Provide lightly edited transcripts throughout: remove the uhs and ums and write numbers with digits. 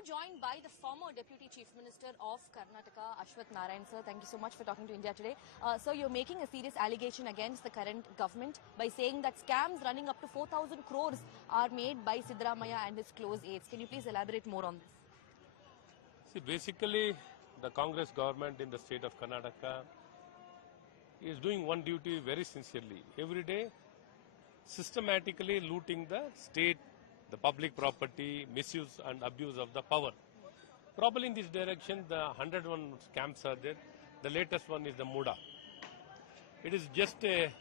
now joined by the former Deputy Chief Minister of Karnataka, Ashwath Narayan. Sir, thank you so much for talking to India Today. So you're making a serious allegation against the current government by saying that scams running up to 4,000 crores are made by Siddaramaiah and his close aides. Can you please elaborate more on this? See, basically, the Congress government in the state of Karnataka is doing one duty very sincerely. Every day, systematically looting the state, the public property, misuse and abuse of the power. Probably in this direction, the 101 scams are there. The latest one is the Muda. It is just a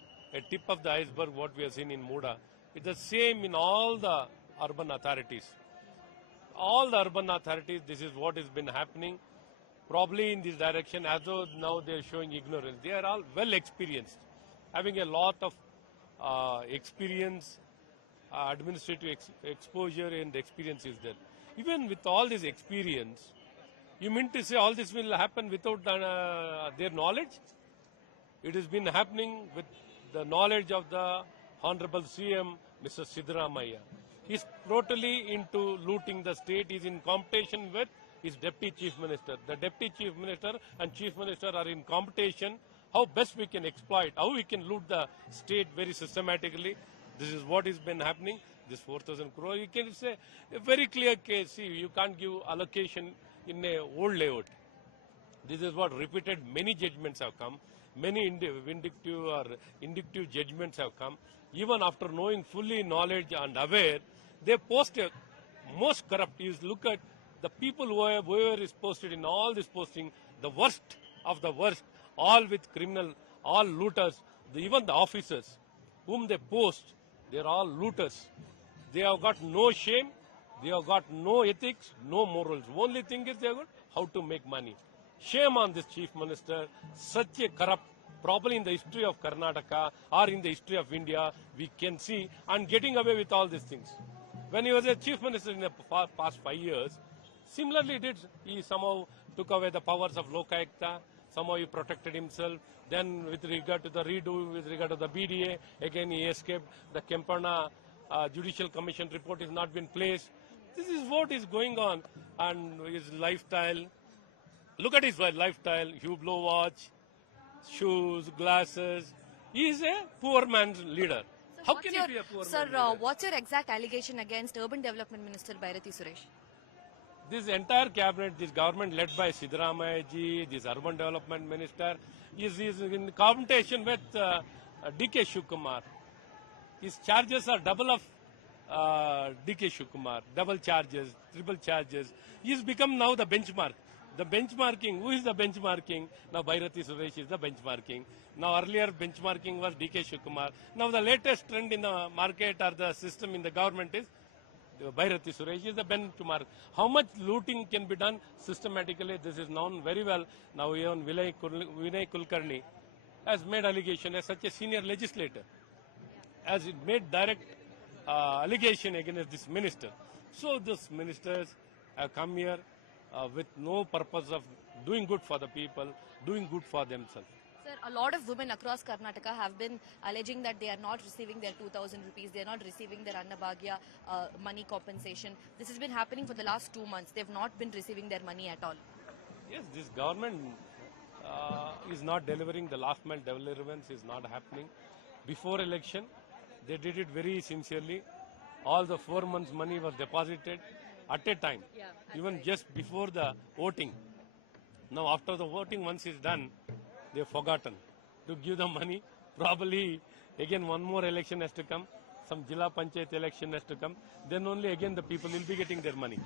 tip of the iceberg what we have seen in Muda. It's the same in all the urban authorities. All the urban authorities, this is what has been happening. Probably in this direction, as though now they are showing ignorance. They are all well experienced, having a lot of experience, administrative exposure and experience is there. Even with all this experience, you mean to say all this will happen without their knowledge? It has been happening with the knowledge of the Honorable CM, Mr. Siddaramaiah. He is totally into looting the state. He is in competition with his Deputy Chief Minister. The Deputy Chief Minister and Chief Minister are in competition. How best we can exploit, how we can loot the state very systematically. This is what has been happening. This 4,000 crore, you can say a very clear case. See, you can't give allocation in a old layout. This is what repeated many judgments have come. Many vindictive judgments have come. Even after knowing fully knowledge and aware, they post a most corrupt. You look at the people whoever is posted in all this posting, the worst of the worst, all with criminal, all looters, even the officers whom they post, they are all looters. They have got no shame, they have got no ethics, no morals. Only thing is they have got how to make money. Shame on this Chief Minister, such a corrupt, probably in the history of Karnataka or in the history of India, we can see, and getting away with all these things. When he was a Chief Minister in the past 5 years, similarly he somehow took away the powers of Lokayukta, somehow he protected himself. Then with regard to the redo, with regard to the BDA, again he escaped. The Kempana Judicial Commission report has not been placed. This is what is going on. And his lifestyle, look at his lifestyle, Hublot watch, shoes, glasses. He is a poor man's leader. Sir, How can he be a poor man's leader? Sir, what's your exact allegation against Urban Development Minister Bhairathi Suresh? This entire cabinet, this government led by Siddaramaiah ji, this urban development minister, is in competition with DK Shivakumar. His charges are double of DK Shivakumar, double charges, triple charges. He has become now the benchmark. The benchmarking, who is the benchmarking? Now Bhairathi Suresh is the benchmarking. Now earlier benchmarking was DK Shivakumar. Now the latest trend in the market or the system in the government is Bhairathi Suresh is the benchmark. How much looting can be done systematically? This is known very well. Now even Vinay Kulkarni has made allegation as such a senior legislator, as it made direct allegation against this minister. So these ministers have come here with no purpose of doing good for the people, doing good for themselves. Sir, a lot of women across Karnataka have been alleging that they are not receiving their 2,000 rupees, they are not receiving their Annabhagya money compensation. This has been happening for the last 2 months. They have not been receiving their money at all. Yes, this government is not delivering. The last mile deliverance is not happening. Before election, they did it very sincerely. All the 4 months money was deposited at a time, even just before the voting. Now after the voting once is done, they have forgotten to give the money. Probably again one more election has to come, some Jilla Panchayat election has to come, then only again the people will be getting their money.